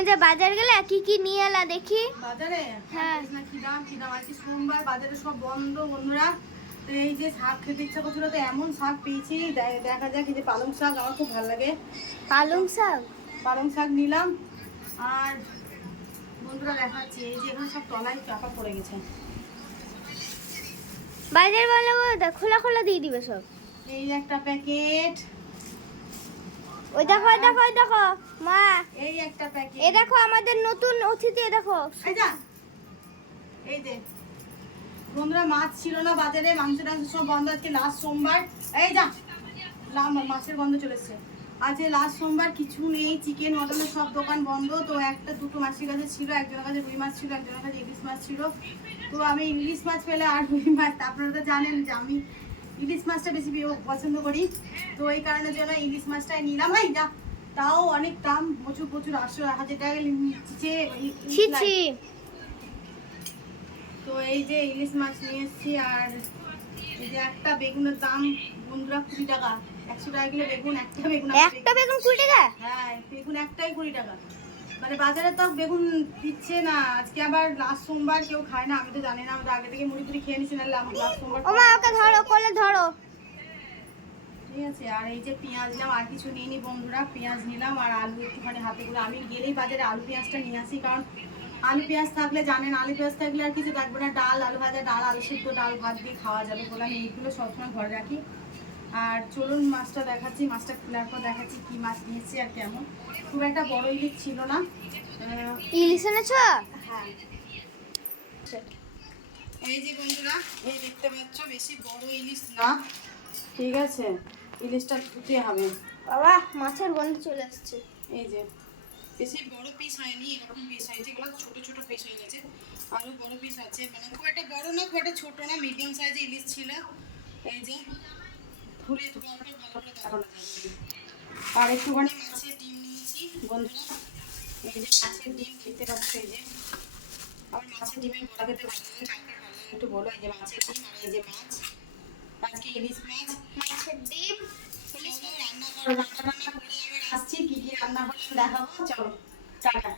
তুমি যে বাজার গেলে কি কি নিয়ে এলা দেখি বাজারে? হ্যাঁ। কি দাম আজকে সোমবার, বাজারে সব বন্ধ বন্ধুরা। তো এই যে শাক খেতে ইচ্ছা করছিল, তো এমন শাক পেয়েছি, দেখা যাক। এই যে পালং শাক আমার খুব ভালো লাগে, পালং শাক। পালং শাক নিলাম। আর বন্ধুরা দেখাচ্ছি, এই যে এখানে সব তলায় চাপা পড়ে গেছে। বাজার বলে খোলা খোলা দিয়ে দিবে সব। এই একটা প্যাকেট, ওই দেখো ওই দেখো ওই দেখো মা, এই একটা প্যাকেট, এই দেখো আমাদের নতুন অতিথি, দেখো। এই যা, এই যে বন্ধুরা মাছ ছিল না বাজারে, মাংস টাংস সব বন্ধ, আজকে লাস্ট সোমবার। এই যা, মাছের গন্ধ চলে এসছে। আজকে লাস্ট সোমবার, কিছু নেই, চিকেন মটনের সব দোকান বন্ধ। তো একটা দুটো মাছের কাছে ছিল, একজনের কাছে রুই মাছ ছিল, একজনের কাছে ইলিশ মাছ ছিল। তো আমি ইলিশ মাছ পেলে আর রুই মাছ, আপনারা তো জানেন যে আমি ইলিশ মাছটা বেশি পছন্দ করি, তো এই কারণের জন্য ইলিশ মাছটাই নিলাম। এই যা, তাও অনেক দাম, প্রচুর 800-1000 টাকা নিচ্ছে। তো এই যে ইলিশ মাছ নিয়ে এসেছি। আর এই যে একটা বেগুনের দাম বন্ধুরা 20 টাকা, 100 টাকা কিলো বেগুন। একটা বেগুন 20 টাকা? হ্যাঁ, বেগুন একটাই 20 টাকা। মানে বাজারে তো বেগুন দিচ্ছে না। আজকে আবার লাস্ট সোমবার, কেউ খায় না, আমি তো জানি না, আমরা আগে থেকে মুড়ি টুড়ি খেয়ে নিছি, নাহলে আমার লাস্ট সোমবার। ও মা, ওকে ধরো, কোলে ধরো। ঠিক আছে। আর এই যে পেঁয়াজ নিলাম, আর কিছু নিয়ে নি বন্ধুরা, পেঁয়াজ নিলাম আর আলু একটুখানি হাতে করে। আমি গেলেই বাজারে আলু পেঁয়াজটা নিয়ে আসি, কারণ আলু পেঁয়াজ থাকলে জানেন, আলু পেঁয়াজ থাকলে আর কিছু থাকবে না, ডাল আলু ভাজা, ডাল আলু সিদ্ধ, ডাল ভাত দিয়ে খাওয়া যাবে বলে আমি এইগুলো সবসময় ঘরে রাখি। আর চলুন মাছটা দেখাচ্ছি, মাছটা খোলার পর দেখাচ্ছি কি মাছ নিয়েছি আর কেমন। খুব একটা বড় ইলিশ ছিল না। ইলিশ এনেছো? হ্যাঁ, এই যে বন্ধুরা, এই দেখতে পাচ্ছ, বেশি বড় ইলিশ না, ঠিক আছে। ইলিশটা ধুতে হবে। বাবা, মাছের গন্ধ চলে আসছে। এই যে বেশি বড় পিস হয়নি, এরকম পিস হয়েছে, এগুলো ছোট ছোট পিস হয়ে গেছে। আরো বড় পিস আছে, মানে খুব একটা বড় না, খুব একটা ছোট না, মিডিয়াম সাইজে ইলিশ ছিল। এই যে ধুলে ভালো করে দেখানো যাচ্ছে। আর একটুখানি মাছের ডিম নিয়েছি বন্ধুরা, এই যে মাছের ডিম খেতে পাচ্ছ। এই যে আমার মাছের ডিমের বড়া খেতে ভালো লাগে, কাউকে ভালো লাগে একটু বলো। এই যে মাছের ডিম আর এই যে মাছ, আজকে ইলিশ মাছ, মাছের ডিম, রান্না করে এবার আসছি, কি কি রান্না করলাম দেখাবো, চলো টাটা।